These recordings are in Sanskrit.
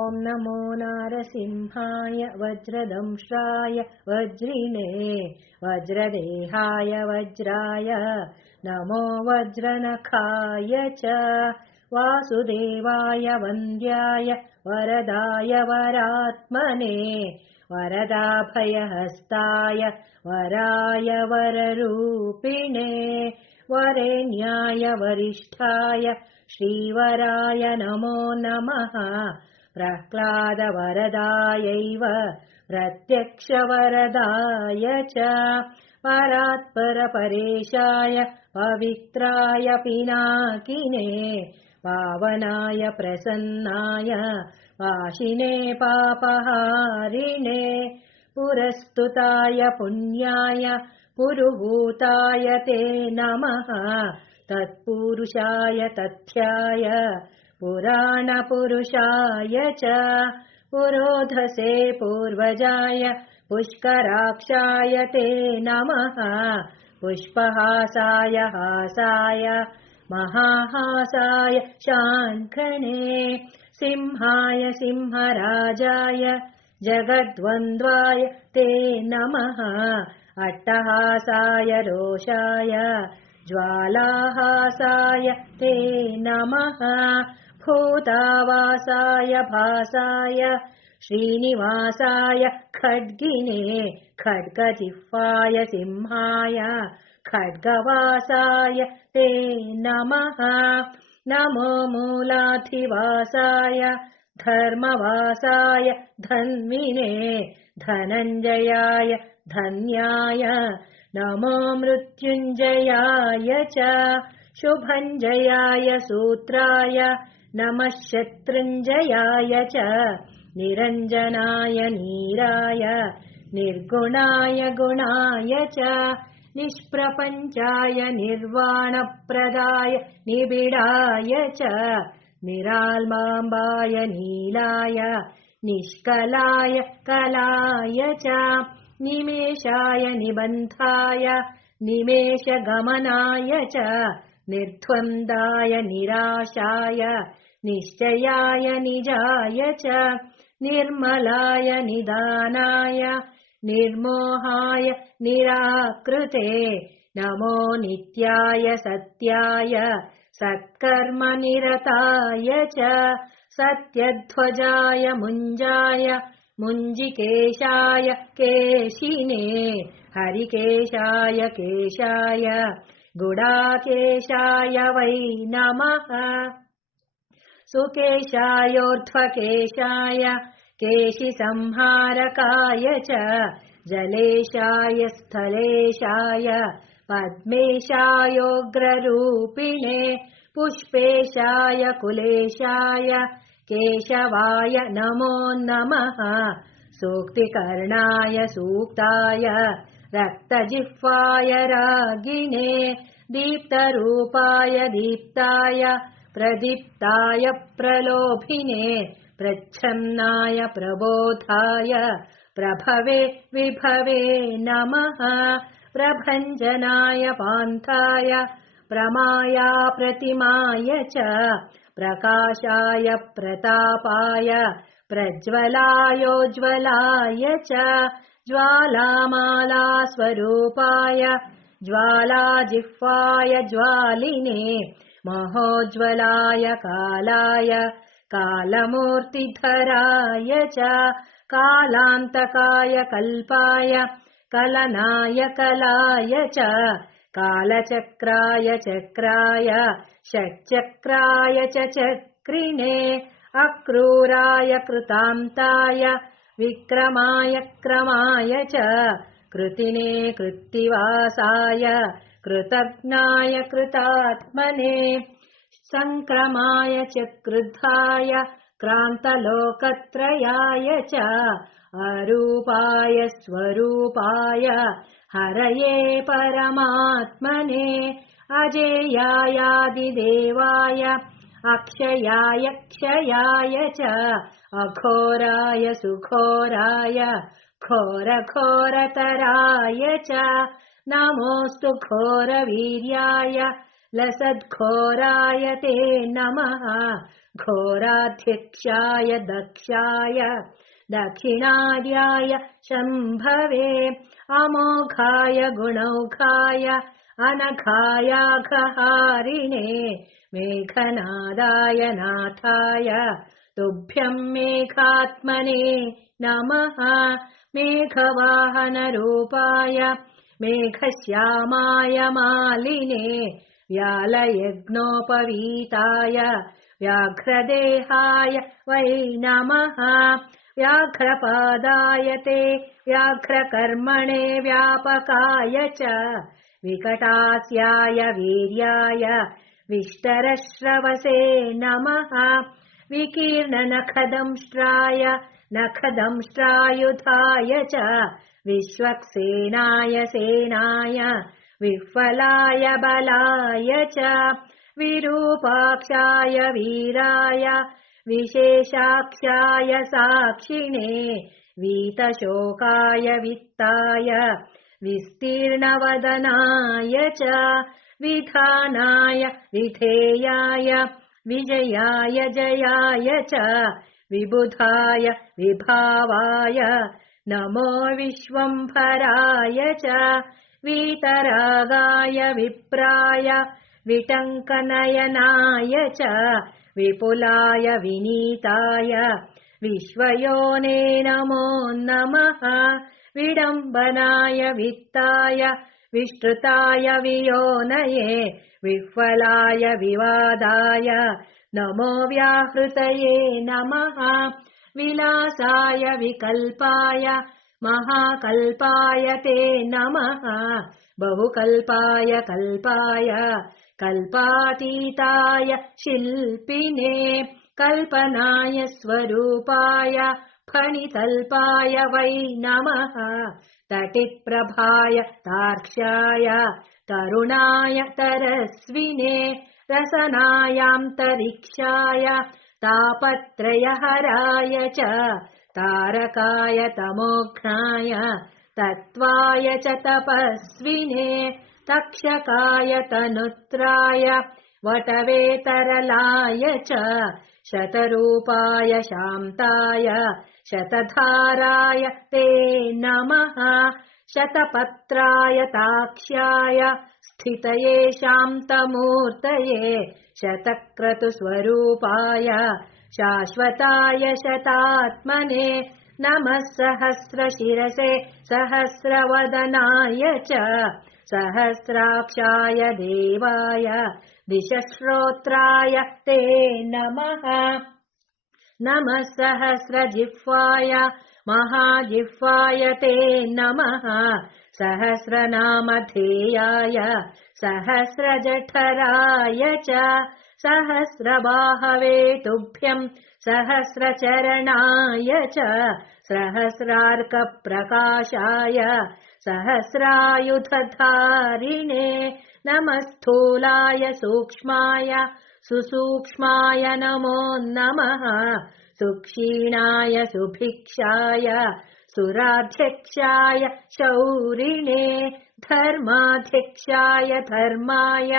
ॐ नमो नारसिंहाय वज्रदंष्ट्राय वज्रिणे वज्रदेहाय वज्राय नमो वज्रनखाय च वासुदेवाय वन्द्याय वरदाय वरात्मने वरदाभयहस्ताय वराय वररूपिणे वरेण्याय वरिष्ठाय श्रीवराय नमो नमः प्रह्लादवरदायैव प्रत्यक्षवरदाय च परात्परपरेशाय पवित्राय पिनाकिने पावनाय प्रसन्नाय वाशिने पापहारिणे पुरस्तुताय पुण्याय पुरुहूताय ते नमः तत्पुरुषाय तथ्याय पुराणपुरुषाय च पुरोधसे पूर्वजाय पुष्कराक्षाय ते नमः पुष्पहासाय हासाय महाहासाय शाङ्खने सिंहाय सिंहराजाय जगद्वन्द्वाय ते नमः अट्टहासाय रोषाय ज्वालाहासाय ते नमः भूतावासाय भासाय श्रीनिवासाय खड्गिने खड्गजिह्वाय सिंहाय खड्गवासाय ते नमः नमो मूलाधिवासाय धर्मवासाय धन्विने धनञ्जयाय धन्याय नमो मृत्युञ्जयाय च शुभञ्जयाय सूत्राय नमः शत्रुञ्जयाय च निरञ्जनाय नीराय निर्गुणाय गुणाय च निष्प्रपञ्चाय निर्वाणप्रदाय निबिडाय च निराल्माम्बाय नीलाय निष्कलाय कलाय च निमेषाय निबन्धाय निमेषगमनाय च निर्द्वन्द्वाय निराशाय निश्चयाय निजाय च निर्मलाय निदानाय निर्मोहाय निराकृते नमो नित्याय सत्याय सत्कर्मनिरताय च सत्यध्वजाय मुञ्जाय मुञ्जिकेशाय केशिने हरिकेशाय केशाय गुडाकेशाय वै नमः सुकेशायोर्ध्वकेशाय केशिसंहारकाय च जलेशाय स्थलेशाय पद्मेशायोग्ररूपिणे पुष्पेशाय कुलेशाय केशवाय नमो नमः सूक्तिकर्णाय सूक्ताय रक्तजिह्वाय रागिणे दीप्तरूपाय दीप्ताय प्रदीप्ताय प्रलोभिने प्रच्छन्नाय प्रबोधाय प्रभवे विभवे नमः प्रभञ्जनाय पान्थाय प्रमाया प्रतिमाय च प्रकाशाय प्रतापाय प्रज्वलायोज्ज्वलाय च ज्वालामाला स्वरूपाय ज्वालाजिह्वाय ज्वालिने महोज्ज्वलाय कालाय कालमूर्तिधराय च कालान्तकाय कल्पाय कलनाय कलाय च कालचक्राय चक्राय षट्चक्राय च चक्रिणे अक्रूराय कृतान्ताय विक्रमाय क्रमाय च कृतिने कृत्तिवासाय कृतघ्नाय कृतात्मने सङ्क्रमाय च क्रुद्धाय क्रान्तलोकत्रयाय च अरूपाय स्वरूपाय हरये परमात्मने अजेयायादिदेवाय अक्षयाय क्षयाय च अघोराय सुघोराय घोरघोरतराय च नमोऽस्तु घोरवीर्याय लसद्घोराय ते नमः घोराध्यक्षाय दक्षाय दक्षिणार्याय शम्भवे अमोघाय गुणौघाय अनघायाघहारिणे मेघनादाय नाथाय तुभ्यं मेघात्मने नमः मेघवाहनरूपाय मेघश्यामाय मालिने व्यालयज्ञोपवीताय व्याघ्रदेहाय वै नमः व्याघ्रपादाय ते व्याघ्रकर्मणे व्यापकाय च विकटास्याय वीर्याय विष्टरश्रवसे नमः विकीर्णनखदंष्ट्राय नखदंष्ट्रायुधाय च विश्वक्सेनाय सेनाय विह्वलाय बलाय च विरूपाक्षाय वीराय विशेषाक्षाय साक्षिणे वीतशोकाय वित्ताय विस्तीर्णवदनाय च विधानाय विधेयाय विजयाय जयाय च विबुधाय विभावाय नमो विश्वम्भराय च वीतरागाय विप्राय विटङ्कनयनाय च विपुलाय विनीताय विश्वयोने नमो नमः विडम्बनाय वित्ताय विष्टृताय वियोनये विह्वलाय विवादाय नमो व्याहृतये नमः विलासाय विकल्पाय महाकल्पाय ते नमः बहुकल्पाय कल्पाय कल्पातीताय शिल्पिने कल्पनाय स्वरूपाय फणितल्पाय वै नमः तटिप्रभाय तार्क्ष्याय तरुणाय तरस्विने रसनायान्तरिक्षाय तापत्रयहराय च तारकाय तमोघ्नाय तत्त्वाय च तपस्विने तक्षकाय तनुत्राय वटवेतरलाय च शतरूपाय शान्ताय शतधाराय ते नमः शतपत्राय ताक्ष्याय स्थितये शान्तमूर्तये शतक्रतुस्वरूपाय शाश्वताय शतात्मने नमः सहस्रशिरसे सहस्रवदनाय च सहस्राक्षाय देवाय दिशश्रोत्राय ते नमः नमः सहस्रजिह्वाय महाजिह्वाय ते नमः सहस्रनामधेयाय सहस्रजठराय च सहस्रबाहवे तुभ्यं सहस्रचरणाय च सहस्रार्कप्रकाशाय सहस्रायुधधारिणे नमः स्थूलाय सूक्ष्माय सुसूक्ष्माय नमो नमः सुक्षीणाय सुभिक्षाय सुराध्यक्षाय शौरिणे धर्माध्यक्षाय धर्माय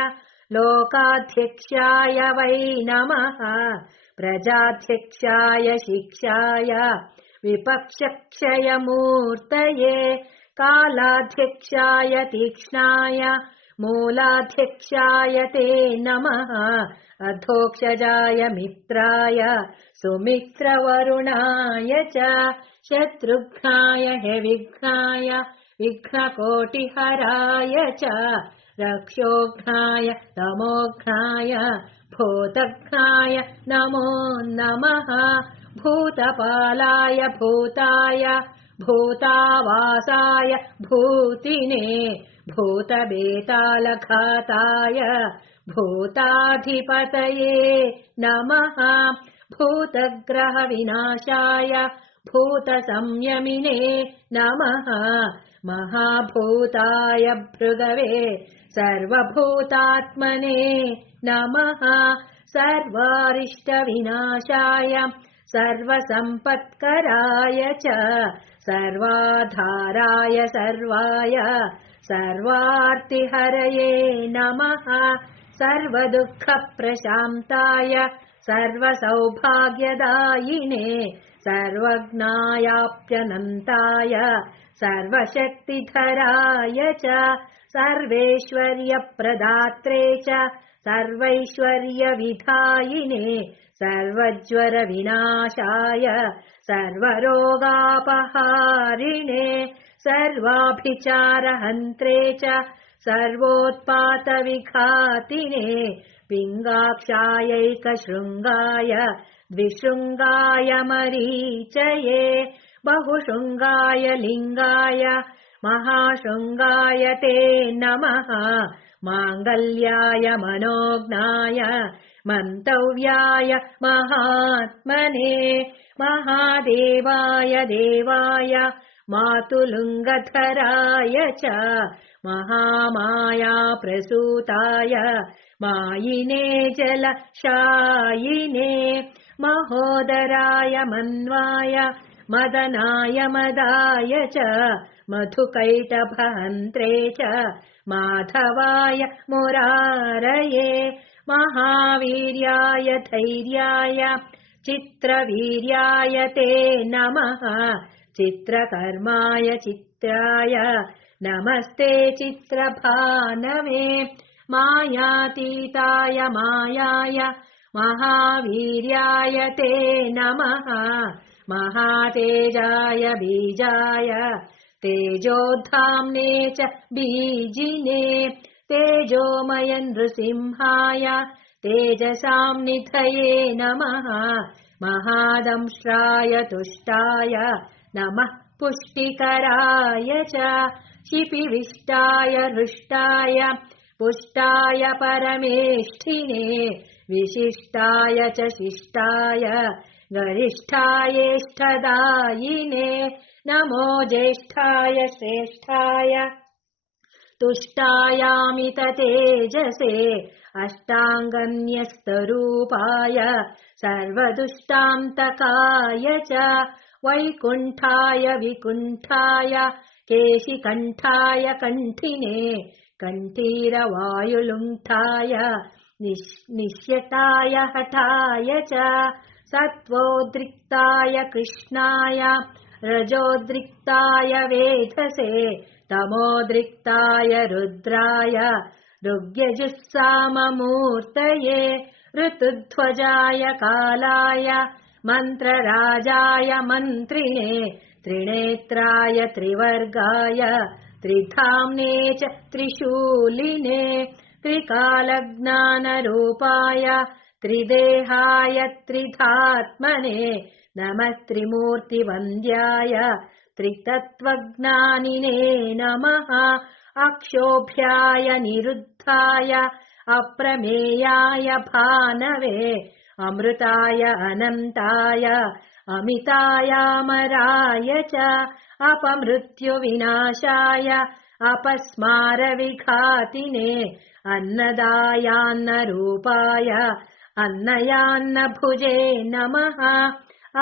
लोकाध्यक्षाय वै नमः प्रजाध्यक्षाय शिक्षाय विपक्षक्षयमूर्तये कालाध्यक्षाय तीक्ष्णाय मूलाध्यक्षाय ते नमः अधोक्षजाय मित्राय सुमित्रवरुणाय च शत्रुघ्नाय विघ्नाय विघ्नकोटिहराय च रक्षोघ्नाय तमोघ्नाय भूतघ्नाय नमो नमः भूतपालाय भूताय भूतावासाय भूतिने भूतबेतालघाताय भूताधिपतये नमः भूतग्रहविनाशाय भूतसंयमिने नमः महाभूताय भृगवे सर्वभूतात्मने नमः सर्वारिष्टविनाशाय सर्वसम्पत्कराय च सर्वाधाराय सर्वाय सर्वार्तिहरये नमः सर्वदुःखप्रशान्ताय सर्वसौभाग्यदायिने सर्वज्ञायाप्यनन्ताय सर्वशक्तिधराय च सर्वैश्वर्यप्रदात्रे च सर्वैश्वर्यविधायिने सर्वज्वरविनाशाय सर्वरोगापहारिणे सर्वाभिचारहन्त्रे च सर्वोत्पातविघातिने पिङ्गाक्षायैकशृङ्गाय द्विशृङ्गाय मरीचये बहुशृङ्गाय लिङ्गाय महाशृङ्गाय ते नमः माङ्गल्याय मनोज्ञाय मन्तव्याय महात्मने महादेवाय देवाय मातुलुङ्गधराय च महामाया प्रसूताय मायिने जलशायिने महोदराय मन्वाय मदनाय मदाय च मधुकैटभहन्त्रे च माधवाय मुरारये महावीर्याय धैर्याय चित्रवीर्याय ते नमः चित्रकर्माय चित्राय नमस्ते चित्रभानवे मायातीताय मायाय महावीर्याय ते नमः महातेजाय बीजाय तेजोधाम्ने च बीजिने तेजोमय नृसिंहाय तेजसां निधये नमः महादंष्ट्राय तुष्टाय नमः पुष्टिकराय च शिपिविष्टाय हृष्टाय पुष्टाय परमेष्ठिने विशिष्टाय च शिष्टाय गरिष्ठायेष्ठदायिने नमो ज्येष्ठाय श्रेष्ठाय तुष्टायामित तेजसे अष्टाङ्गन्यस्तरूपाय सर्वदुष्टान्तकाय च वैकुण्ठाय विकुण्ठाय केशिकण्ठाय कण्ठिने कण्ठीरवायुलुण्ठाय निश्यताय हठाय च सत्त्वोद्रिक्ताय कृष्णाय रजोद्रिक्ताय वेधसे तमोद्रिक्ताय रुद्राय ऋग्यजुस्साममूर्तये ऋतुध्वजाय कालाय मन्त्रराजाय मन्त्रिणे त्रिनेत्राय त्रिवर्गाय त्रिधाम्ने च त्रिशूलिने त्रिकालज्ञानरूपाय त्रिदेहाय त्रिधात्मने नमः त्रिमूर्तिवन्द्याय त्रितत्त्वज्ञानिने नमः अक्षोभ्याय निरुद्धाय अप्रमेयाय भानवे अमृताय अनन्ताय अमितायामराय च अपमृत्युविनाशाय अपस्मारविघातिने अन्नदायान्नरूपाय अन्नयान्नभुजे नमः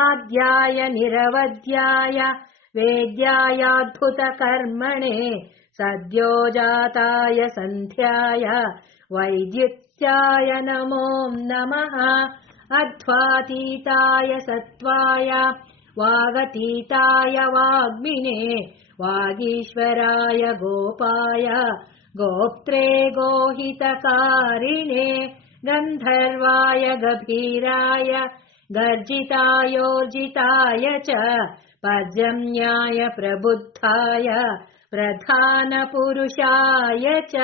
आद्याय निरवध्याय वेद्यायाद्भुतकर्मणे सद्योजाताय सन्ध्याय वैद्युत्याय नमो नमः अध्वातीताय सत्त्वाय वागतीताय वाग्मिने वागीश्वराय गोपाय गोप्त्रे गोहितकारिणे गन्धर्वाय गभीराय गर्जितायोर्जिताय च पर्जन्याय प्रबुद्धाय प्रधानपुरुषाय च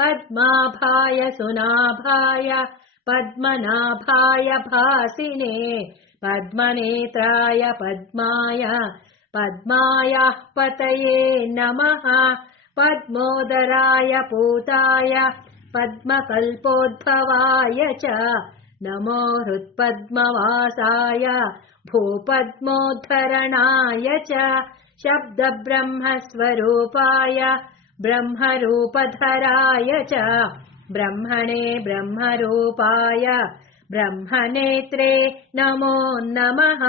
पद्माभाय सुनाभाय पद्मनाभाय भासिने पद्मनेत्राय पद्माय पद्मायाः पतये नमः पद्मोदराय पूताय पद्मकल्पोद्भवाय च नमो हृत्पद्मवासाय भूपद्मोद्धरणाय च शब्दब्रह्मस्वरूपाय ब्रह्मरूपधराय च ब्रह्मणे ब्रह्मरूपाय ब्रह्मनेत्रे नमो नमः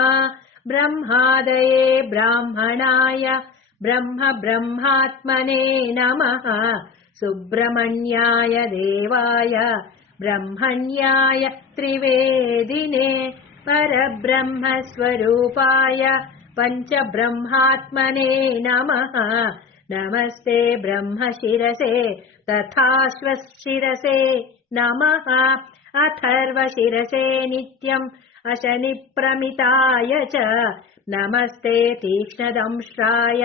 ब्रह्मादये ब्राह्मणाय ब्रह्मात्मने नमः सुब्रह्मण्याय देवाय ब्रह्मण्याय त्रिवेदिने परब्रह्मस्वरूपाय पञ्चब्रह्मात्मने नमः। नमस्ते ब्रह्मशिरसे तथाश्वशिरसे नमः। अथर्वशिरसे नित्यम् अशनिप्रमिताय च नमस्ते तीक्ष्णदंष्ट्राय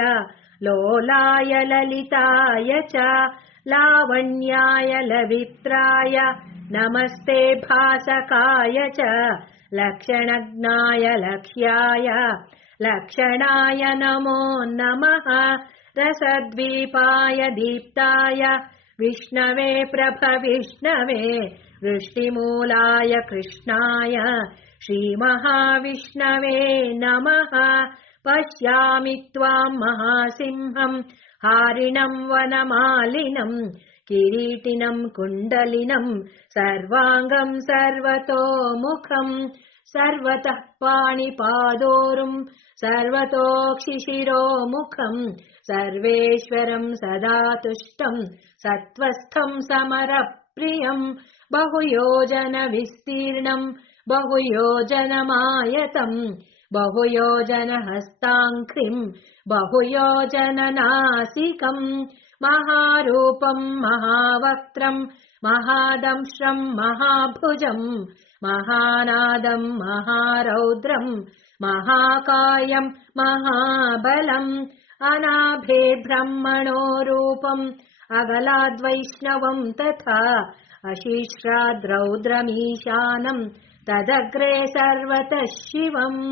लोलाय ललिताय च लावण्याय लवित्राय नमस्ते भासकाय च लक्षणज्ञाय लक्ष्याय लक्षणाय नमो नमः। रसद्वीपाय दीप्ताय विष्णवे प्रभविष्णवे वृष्टिमूलाय कृष्णाय श्रीमहाविष्णवे नमः। पश्यामि त्वाम् महासिंहम् हारिणम् वनमालिनम् किरीटिनम् कुण्डलिनम् सर्वाङ्गम् सर्वतोमुखम् सर्वतः पाणिपादोरुम् सर्वतोक्षिशिरोमुखम् सर्वेश्वरम् सदा तुष्टम् सत्त्वस्थम् समरप्रियम् बहुयोजनविस्तीर्णम् बहुयोजनमायतम् बहुयोजनहस्ताङ्घ्रिम् बहुयोजननासिकम् महारूपम् महावक्त्रम् महादंष्ट्रम् महाभुजम् महानादम् महारौद्रम् महाकायम् महाबलम् अनाभे ब्रह्मणो रूपम् अगलाद्वैष्णवम् तथा अशिश्राद्रौद्रमीशानम् तदग्रे सर्वतः शिवम्।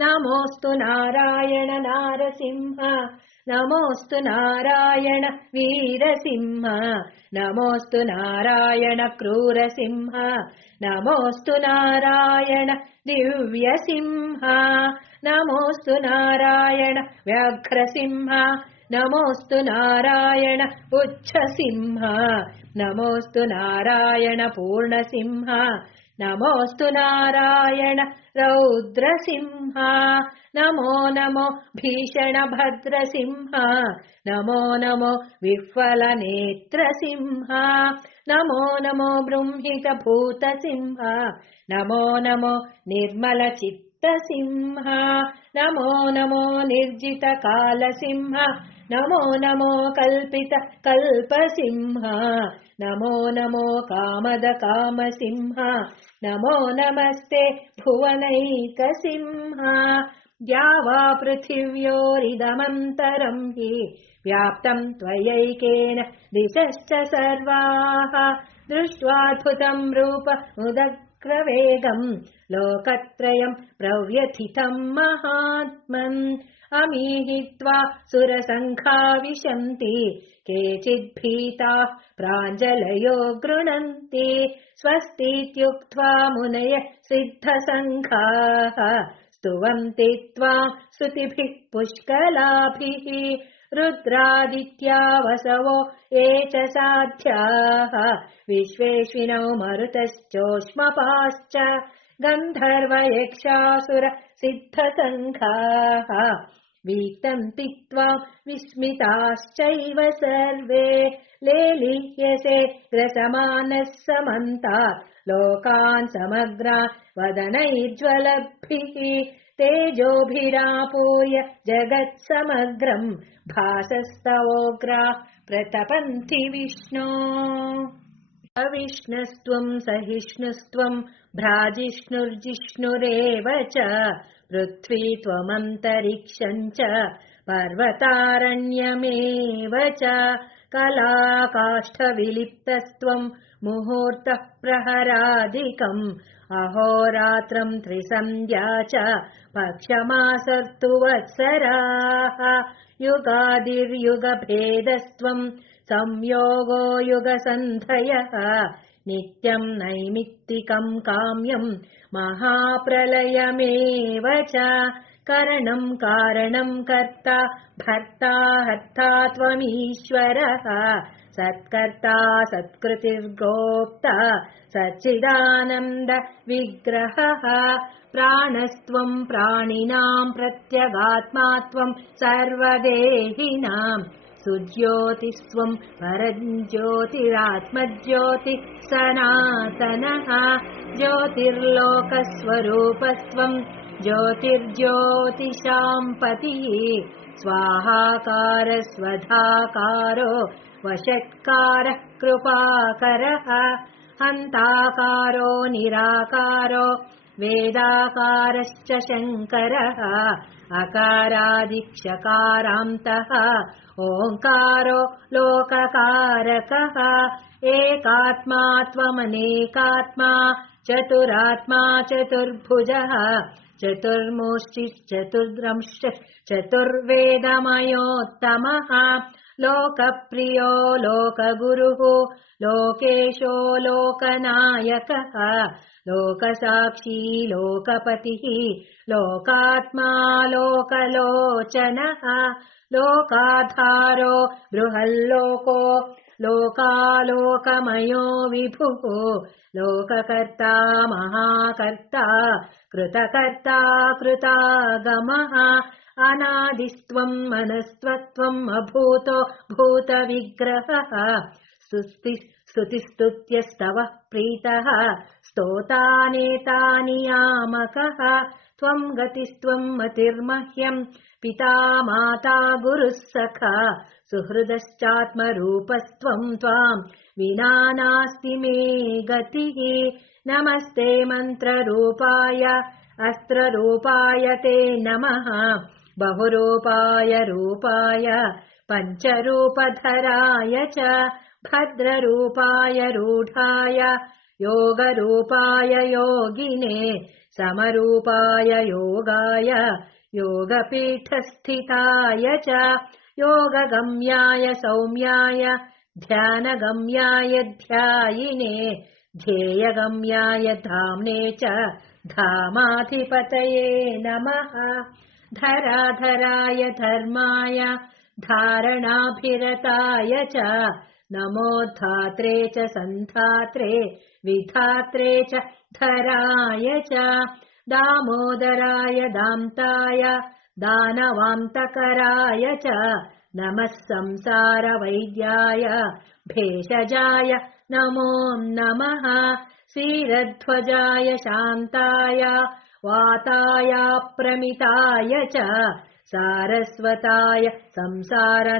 नमोऽस्तु नारायण नारसिंह नमोऽस्तु नारायण वीरसिंह नमोऽस्तु नारायण क्रूरसिंह नमोऽस्तु नारायण दिव्यसिंह नमोऽस्तु नारायण व्याघ्रसिंह नमोऽस्तु नारायण उच्छसिंह नमोऽस्तु नारायण पूर्णसिंह नमोऽस्तु नारायण रौद्रसिंह नमो नमो भीषणभद्रसिंह नमो नमो विह्वलनेत्रसिंह नमो नमो बृंहितभूतसिंह नमो नमो निर्मलचित्तसिंह नमो नमो निर्जितकालसिंह नमो नमो कल्पितकल्पसिंह नमो नमो कामदकामसिंह नमो नमस्ते भुवनैकसिंह। द्यावा पृथिव्योरिदमन्तरम् हि व्याप्तम् त्वयैकेन दिशश्च सर्वाः दृष्ट्वाद्भुतम् रूपमुदग्रवेगम् लोकत्रयम् प्रव्यथितम् महात्मन् अमीहित्वा सुरसङ्घा विशन्ति केचिद्भीताः प्राञ्जलयो गृह्णन्ति स्वस्तीत्युक्त्वा मुनयः सिद्धसङ्घाः स्तुवन्ति त्वाम् स्तुतिभिः पुष्कलाभिः रुद्रादित्या वसवो ये च साध्याः विश्वेश्विनौ मरुतश्चोष्मपाश्च गन्धर्वयक्षासुर सिद्धसङ्घाः वीक्षन्ति त्वाम् विस्मिताश्चैव सर्वे लेलिह्यसे ग्रसमानः समन्तात् लोकान् समग्रान् वदनैर्ज्वलद्भिः तेजोभिरापूय जगत्समग्रम् भासस्तवोग्राः प्रतपन्ति विष्णो। अविष्णुस्त्वम् सहिष्णुस्त्वम् भ्राजिष्णुर्जिष्णुरेव च पृथ्वी त्वमन्तरिक्षम् च पर्वतारण्यमेव च कलाकाष्ठविलिप्तस्त्वम् मुहूर्तः प्रहरादिकम् अहोरात्रम् त्रिसन्ध्या च पक्षमासर्तु वत्सराः युगादिर्युगभेदस्त्वम् संयोगो युगसन्धयः नित्यम् नैमित्तिकम् काम्यम् महाप्रलयमेव च करणम् कारणम् कर्ता भर्ता हर्ता त्वमीश्वरः सत्कर्ता सत्कृतिर्गोप्ता सच्चिदानन्द विग्रहः प्राणस्त्वम् प्राणिनाम् प्रत्यगात्मा त्वम् सर्वदेहिनाम् सुज्योतिस्त्वम् परञ्ज्योतिरात्मज्योतिः सनातनः ज्योतिर्लोकस्वरूपस्त्वम् ज्योतिर्ज्योतिषाम् पतिः स्वाहाकार स्वधाकारो वषट्कारः कृपाकरः हन्ताकारो निराकारो वेदाकारश्च शङ्करः अकारादिक्षकारान्तः ओङ्कारो लोककारकः एकात्मा त्वमनेकात्मा चतुरात्मा चतुर्भुजः चतुर्मुष्टिश्चतुर्दंष्टः चतुर्वेदमयोत्तमः लोकप्रियो लोकगुरुः लोकेशो लोकनायकः लोकसाक्षी लोकपतिः लोकात्मा लोकलोचनः लोकाधारो बृहल्लोको लोकालोकमयो विभुः लोककर्ता महाकर्ता कृतकर्ता कृतागमः अनादिस्त्वम् मनस्त्वत्वम् अभूतो भूतविग्रहः स्तुतिस्तुत्यस्तवः प्रीतः स्तोतानेतानियामकः त्वम् गतिस्त्वम् मतिर्मह्यम् पिता माता गुरुः सखा सुहृदश्चात्मरूपस्त्वम् त्वाम् विना नास्ति मे गतिः नमस्ते मन्त्ररूपाय अस्त्ररूपाय ते नमः बहुरूपाय रूपाय पञ्चरूपधराय च भद्ररूपाय रूढाय योगरूपाय योगिने समरूपाय योगाय योगपीठस्थिताय च योगगम्याय सौम्याय ध्यानगम्याय ध्यायिने ध्येयगम्याय धाम्ने च धामाधिपतये नमः धराधराय धर्माय धारणाभिरताय च नमोद्धात्रे च सन्धात्रे विधात्रे च धराय च दामोदराय दान्ताय दानवान्तकराय च नमः संसारवैद्याय भेषजाय नमो नमः श्रीरध्वजाय शान्ताय वाताय प्रमिताय च सारस्वताय संसारनाशनायाक्ष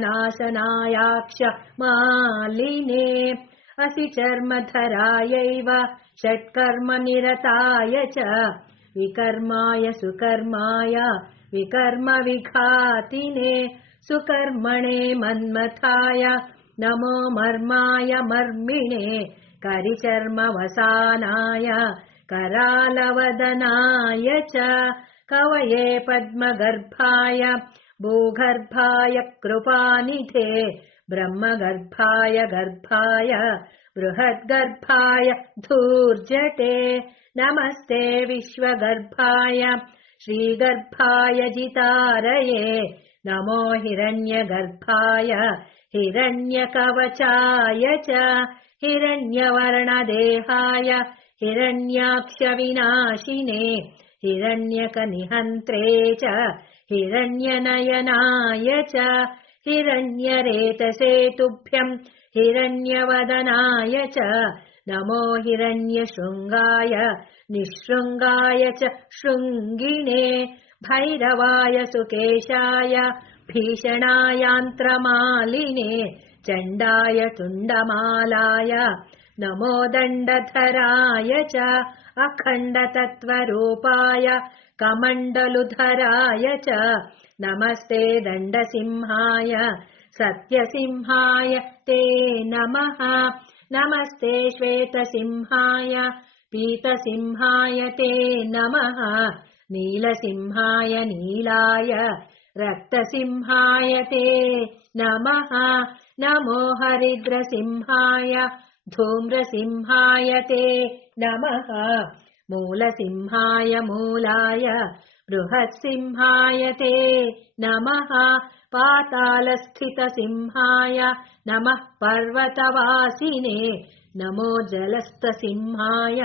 मालिने असि चर्मधरायैव षट्कर्मनिरताय च विकर्माय सुकर्माय विकर्मविघातिने सुकर्मणे मन्मथाय नमो मर्माय मर्मिणे करिचर्मवसानाय करालवदनाय च कवये पद्मगर्भाय भूगर्भाय कृपानिधे ब्रह्मगर्भाय गर्भाय बृहद्गर्भाय धूर्जटे नमस्ते विश्वगर्भाय श्रीगर्भाय जितारये नमो हिरण्यगर्भाय हिरण्यकवचाय च हिरण्यवर्णदेहाय हिरण्याक्षविनाशिने हिरण्यकनिहन्त्रे च हिरण्यनयनाय च हिरण्यरेतसे तुभ्यम् हिरण्यवदनाय च नमो हिरण्यशृङ्गाय निःशृङ्गाय च शृङ्गिणे भैरवाय सुकेशाय भीषणायान्त्रमालिने चण्डाय तुण्डमालाय नमो दण्डधराय च अखण्डतत्त्वरूपाय कमण्डलुधराय च नमस्ते दण्डसिंहाय सत्यसिंहाय ते नमः नमस्ते श्वेतसिंहाय पीतसिंहाय ते नमः नीलसिंहाय नीलाय रक्तसिंहाय ते नमः नमो हरिद्रसिंहाय धूम्रसिंहाय ते नमः मूलसिंहाय मूलाय बृहत्सिंहाय ते नमः पातालस्थितसिंहाय नमः पर्वतवासिने नमो जलस्थसिंहाय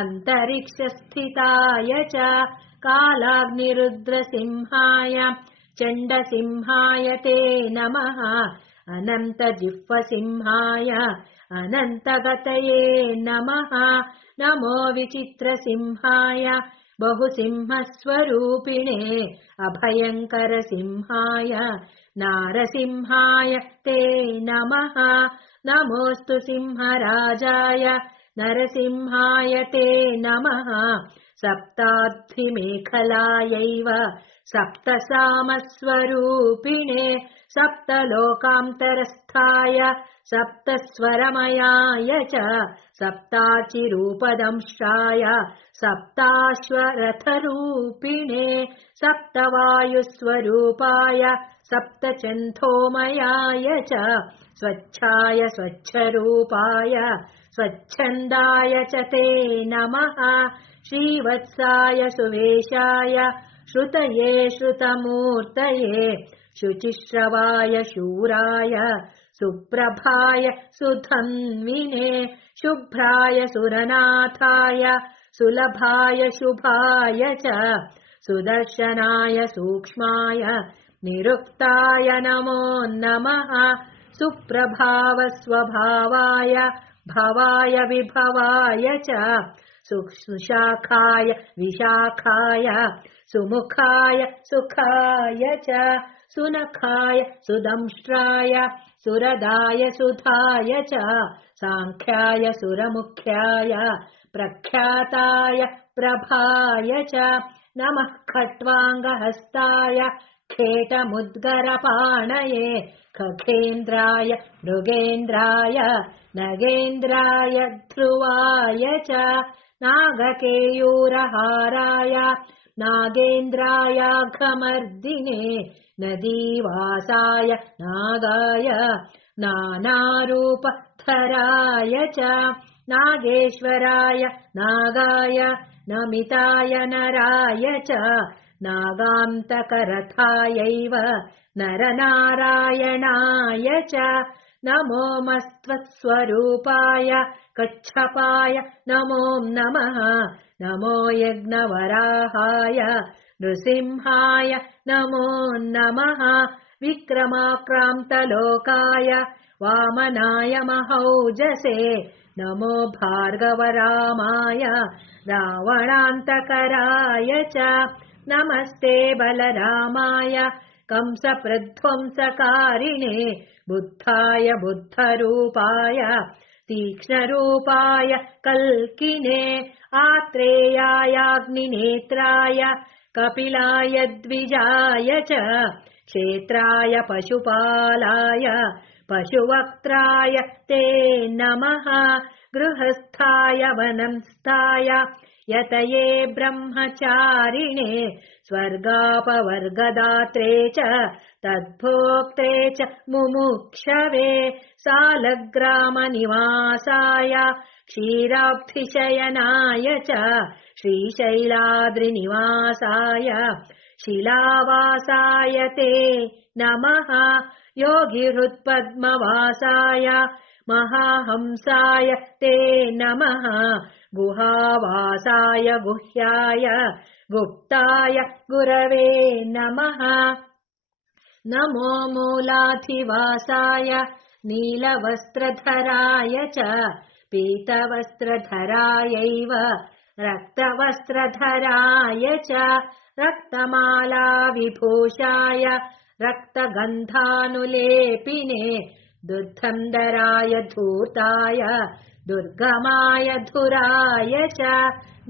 अन्तरिक्षस्थिताय च कालाग्निरुद्रसिंहाय चण्डसिंहाय ते नमः अनन्तजिह्वसिंहाय अनन्तगतये नमः नमो विचित्रसिंहाय बहुसिंहस्वरूपिणे अभयङ्करसिंहाय नारसिंहाय ते नमः नमोऽस्तु सिंहराजाय नरसिंहाय ते नमः सप्ताद्रिमेखलायैव सप्तसामस्वरूपिणे सप्तलोकान्तरस्थाय सप्तस्वरमयाय च सप्ताचिरूपदंशाय सप्ताश्वरथरूपिणे सप्तवायुस्वरूपाय सप्तचन्थोमयाय च स्वच्छाय स्वच्छरूपाय स्वच्छन्दाय च ते नमः श्रीवत्साय सुवेशाय श्रुतये श्रुतमूर्तये शुचिश्रवाय शूराय सुप्रभाय सुधन्विने शुभ्राय सुरनाथाय सुलभाय शुभाय च सुदर्शनाय सूक्ष्माय निरुक्ताय नमो नमः सुप्रभावस्वभावाय भवाय विभवाय च सुशाखाय विशाखाय सुमुखाय सुखाय च सुनखाय सुदंष्ट्राय सुरदाय सुधाय च साङ्ख्याय सुरमुख्याय प्रख्याताय प्रभाय च नमः खट्वाङ्गहस्ताय खेटमुद्गरपाणये खगेन्द्राय मृगेन्द्राय नगेन्द्राय ध्रुवाय च नागकेयूरहाराय नागेन्द्रायाघमर्दिने नदीवासाय नागाय नानारूपधराय च नागेश्वराय नागाय नमिताय नराय च नागान्तकरथायैव नरनारायणाय च नमो मस्त्वस्वरूपाय कच्छपाय नमो नमः नमो यज्ञवराहाय नृसिंहाय नमो नमः विक्रमाक्रान्तलोकाय वामनाय महौजसे नमो भार्गवरामाय रावणान्तकराय च नमस्ते बलरामाय कंसप्रध्वंसकारिणे बुद्धाय बुद्धरूपाय तीक्ष्णरूपाय कल्किने आत्रेयायाग्निनेत्राय कपिलाय द्विजाय च क्षेत्राय पशुपालाय पशुवक्त्राय ते नमः गृहस्थाय वनंस्थाय यतये ब्रह्मचारिणे स्वर्गापवर्गदात्रे च तद्भोक्त्रे च मुमुक्षवे सालग्रामनिवासाय क्षीराब्धिशयनाय च श्रीशैलाद्रिनिवासाय शिलावासाय ते नमः योगिहृत्पद्मवासाय महाहंसाय ते नमः गुहावासाय गुह्याय गुप्ताय गुरवे नमः नमो मूलाधिवासाय नीलवस्त्रधराय च पीतवस्त्रधरायैव रक्तवस्त्रधराय च रक्तमालाविभूषाय रक्तगन्धानुलेपिने दुर्धन्दराय धूर्ताय दुर्गमाय धुराय च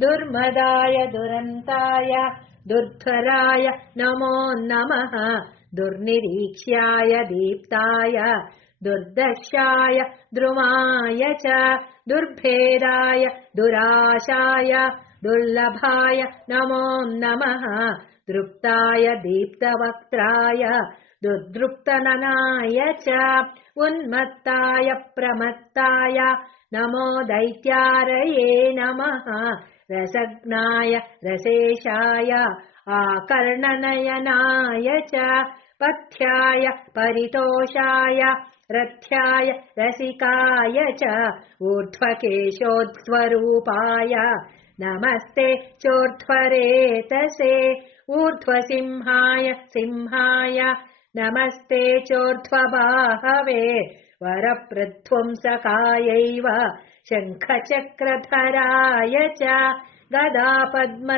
दुर्मदाय दुरन्ताय दुर्धराय नमो नमः दुर्निरीक्ष्याय दीप्ताय दुर्दर्शाय द्रुमाय च दुर्भेदाय दुराशाय दुर्लभाय नमो नमः दृप्ताय दीप्तवक्त्राय दुर्दृप्तननाय च उन्मत्ताय प्रमत्ताय नमो दैत्यारये नमः रसज्ञाय रसेशाय आकर्णनयनाय च पथ्याय परितोषाय रथ्याय रसिकाय च ऊर्ध्वकेशोत्स्वरूपाय नमस्ते चोर्ध्वरेतसे ऊर्ध्वसिंहाय सिंहाय नमस्ते चोर्ध्वबाहवे वरप्रध्वंसकायैव शङ्खचक्रधराय च गदापद्मधरायैव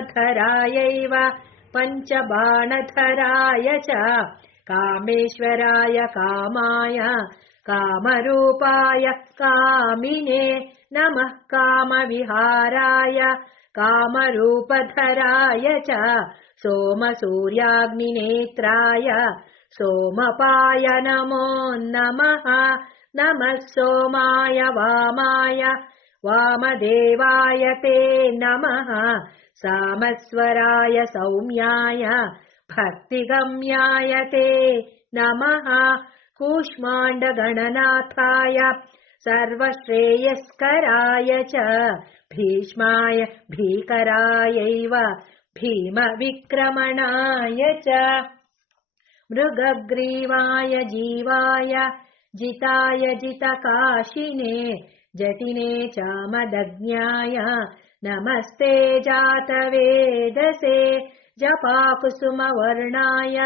पञ्चबाणधराय च कामेश्वराय कामाय कामरूपाय कामिने नमः कामविहाराय कामरूपधराय च सोमसूर्याग्निनेत्राय सोमपाय नमो नमः नमः सोमाय वामाय वामदेवाय ते नमः सामस्वराय सौम्याय भक्तिगम्याय ते नमः कूष्माण्डगणनाथाय सर्वश्रेयस्कराय च भीष्माय भीकरायैव भीमविक्रमणाय च मृगग्रीवाय जीवाय जिताय जितकाशिने जतिने चामदज्ञाय नमस्ते जातवेदसे जपाकुसुमवर्णाय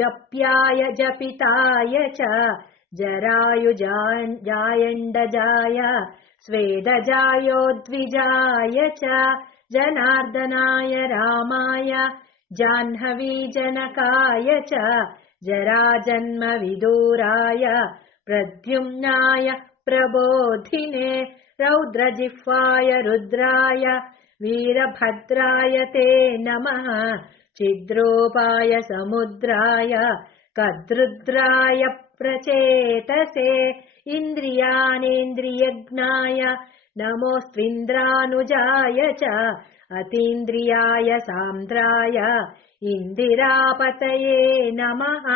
जप्याय जपिताय च जरायुजायण्डजाय स्वेदजायोद्विजाय च जनार्दनाय रामाय जाह्नवीजनकाय च जराजन्मविदूराय प्रद्युम्नाय प्रबोधिने रौद्रजिह्वाय रुद्राय वीरभद्राय ते नमः चिद्रूपाय समुद्राय कद्रुद्राय प्रचेतसे इन्द्रियाणेन्द्रियज्ञाय नमोऽस्त्विन्द्रानुजाय च अतीन्द्रियाय सान्द्राय इन्दिरापतये नमः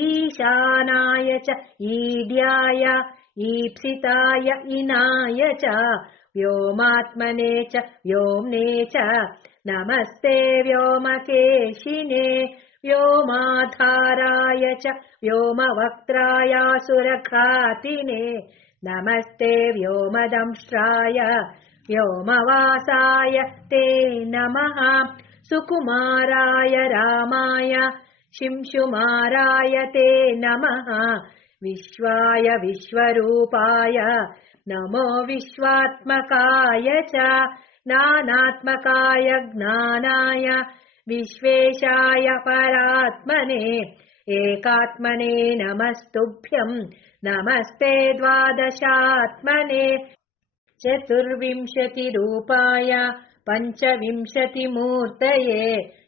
ईशानाय च ईड्याय ईप्सिताय इनाय च व्योमात्मने च व्योम्ने च नमस्ते व्योमकेशिने व्योमाधाराय च व्योमवक्त्रायासुरघातिने नमस्ते व्योमदंष्ट्राय व्योमवासाय ते नमः सुकुमाराय रामाय शिंशुमाराय ते नमः विश्वाय विश्वरूपाय नमो विश्वात्मकाय च ज्ञानात्मकाय ज्ञानाय विश्वेशाय परात्मने एकात्मने नमस्तुभ्यम् नमस्ते द्वादशात्मने चतुर्विंशतिरूपाय पञ्चविंशतिमूर्तये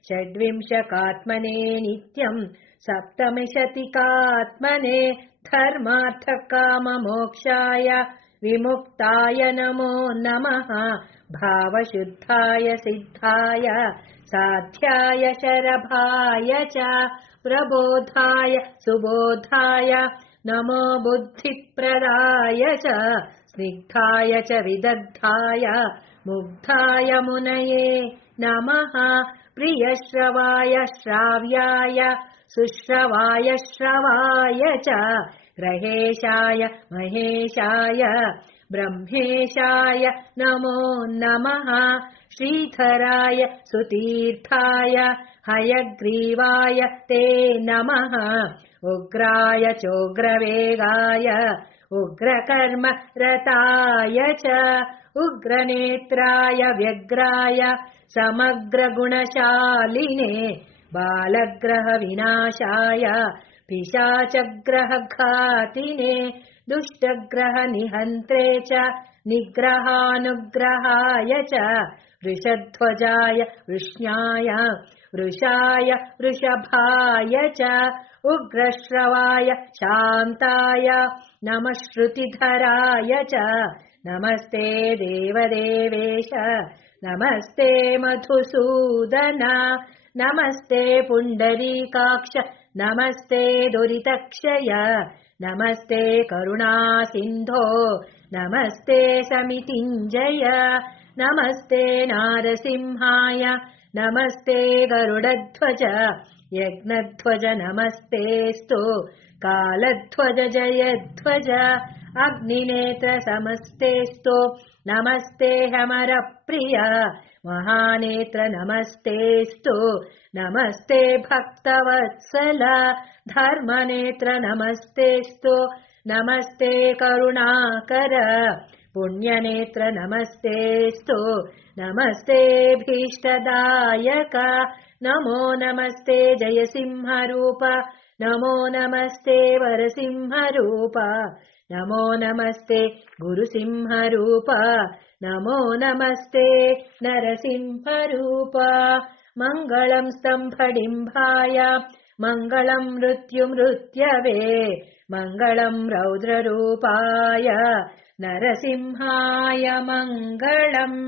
षड्विंशकात्मने नित्यम् सप्तविंशतिकात्मने धर्मार्थकाममोक्षाय विमुक्ताय नमो नमः भावशुद्धाय सिद्धाय साध्याय शरभाय च प्रबोधाय सुबोधाय नमो बुद्धिप्रदाय च स्निग्धाय च विदग्धाय मुग्धाय मुनये नमः प्रियश्रवाय श्राव्याय सुश्रवाय श्रवाय च ग्रहेशाय महेशाय ब्रह्मेशाय नमो नमः श्रीधराय सुतीर्थाय हयग्रीवाय ते नमः उग्राय चोग्रवेगाय उग्रकर्म रताय च उग्रनेत्राय व्यग्राय समग्रगुणशालिने बालग्रहविनाशाय पिशाचग्रहघातिने दुष्टग्रहनिहन्त्रे च निग्रहानुग्रहाय च वृषध्वजाय वृष्ण्याय वृषाय वृषभाय च उग्रश्रवाय शान्ताय नमः श्रुतिधराय च नमस्ते देवदेवेश नमस्ते मधुसूदन नमस्ते पुण्डरीकाक्ष नमस्ते दुरितक्षय नमस्ते करुणासिन्धो नमस्ते समितिञ्जय नमस्ते नारसिंहाय नमस्ते गरुडध्वज यज्ञध्वज नमस्तेस्तु कालध्वज जयध्वज अग्निनेत्र समस्तेस्तु नमस्ते हमरप्रिय महानेत्र नमस्तेस्तु नमस्ते भक्तवत्सल धर्मनेत्र नमस्तेस्तु नमस्ते करुणाकर पुण्यनेत्र नमस्तेस्तु नमस्ते भीष्टदायक नमो नमस्ते जयसिंहरूप नमो नमस्ते वरसिंहरूप नमो नमस्ते गुरुसिंहरूप नमो नमस्ते नरसिंहरूप मङ्गलं स्तम्भडिम्बाय मङ्गलं मृत्युमृत्यवे मङ्गलं रौद्ररूपाय नरसिंहाय मङ्गलम्।